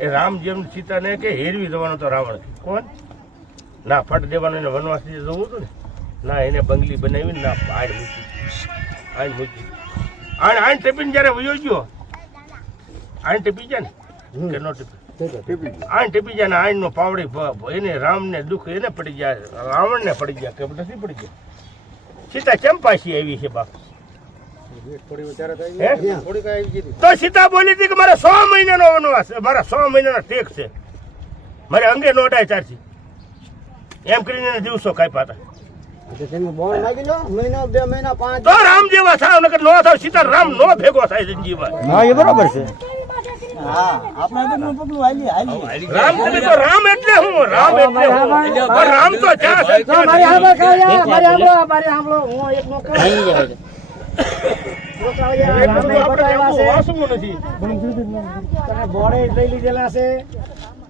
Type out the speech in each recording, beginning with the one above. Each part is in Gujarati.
એ રામ જેમ સીતાને કે હેરવી જવાનો તો રાવણ કોણ ના ફટ દેવાનો એને વનવાસ જવું હતું ને ના એને બંગલી બનાવી ના આણ મૂકી આણ ટેપીને જયારે વયો ગયો આણ ટેપી જાય ને કે નો ટેપી આણ ટેપી જાય ને આણ નો પાવડી એને રામને દુઃખ એને પડી જાય રાવણને પડી જાય કે નથી પડી જાય સીતા કેમ પાછી આવી છે બાપ તો સીતા બોલી હતી કે મારે 100 મહિનાનો વનવાસ મારા 100 મહિનાનો ટેક છે મારે અંગે નોટાય ચારથી એમ કરીને દિવસો કાપ્યા હતા તો રામ જેવા થાવ નકર નો થાવ સીતા રામ નો ભેગો થાય જિંદગીમાં હા એ બરોબર છે રામ તમે તો રામ એટલે હું રામ એટલે હું રામ તો ચા બોડે લઈ લીધેલા છે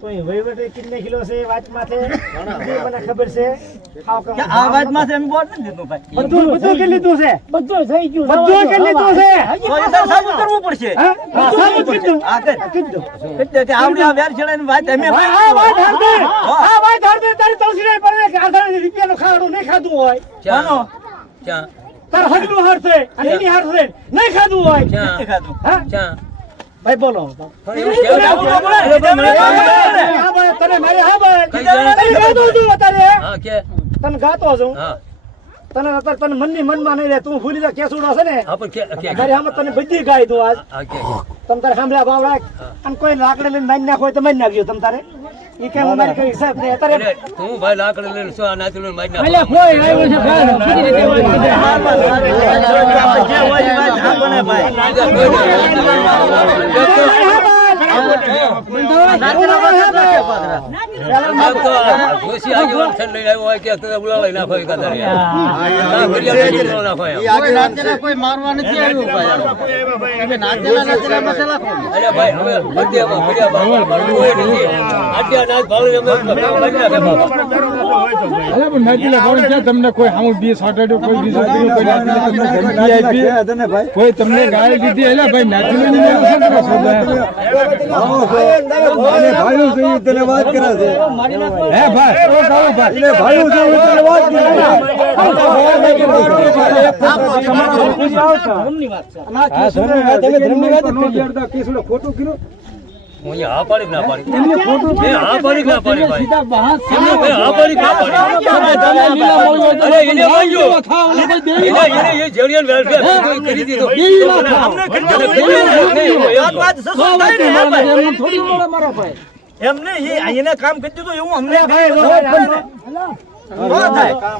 તો વહીવટ કેટલે કિલો છે વાત માથે મને ખબર છે આ વાત માં એમ બોલ નથી દીધું ભાઈ બધું કે લીધું છે બધું થઈ ગયું બધું કે લીધું છે તો એ તો સાબિત કરવું પડશે સાબિત કીધું એટલે કે આવડી આ વેર છેડાની વાત અમે આ વાત હરદે તારી તલસીને પડે કે 8,000 રૂપિયાનો ખાવાનું નહીં ખાધું હોય ચાનો ચા તાર હગનું હાર છે અને એની હાર છે નહીં ખાધું હોય ચા ખાધું હા ચા ભાઈ બોલો તને ગાતો છું તને તને મનની મનમાં નહીં રહે તું ભૂલી જા કેસુડો છે ને તારે આમ તને બધી ગાય દઉં આજ તમ તારે સાંભળ્યા બાવડા અને કોઈ લાકડી લઈને મારી નાખો તો મારી નાખજો તમ તારે એ કેમ મારી કઈ હિસાબ નહીં અત્યારે તું ભાઈ લાકડી લઈને શું નાચી લઈને મારી નાખ કોઈ આવ્યો છે જોશી આગેવાન થઈને લઈને આવ્યો હોય કે તું બોલા લઈ નાખો કોઈ મારવા નથી આવ્યું ભાઈ નાચેલા મસાલા અરે ભાઈ હવે ભગ્યામાં તમને કોઈ સામું બી સાટાડ્યો કોઈ બીજો કોઈ તમને ગાય દીધી એટલે ભાઈ નાચી તને વાત કરે છે હે ભાઈ ભાઈ ખોટું કર્યું હું હા પાડી ના પાડી હા પાડી ના પાડી ભાઈ હા પાડી ના પાડી અરે એને વાંજો એને એ જડિયન વેલફેર કરી દીધો અમને એમને એ અહીંયા કામ કરી દીધું એવું અમને થાય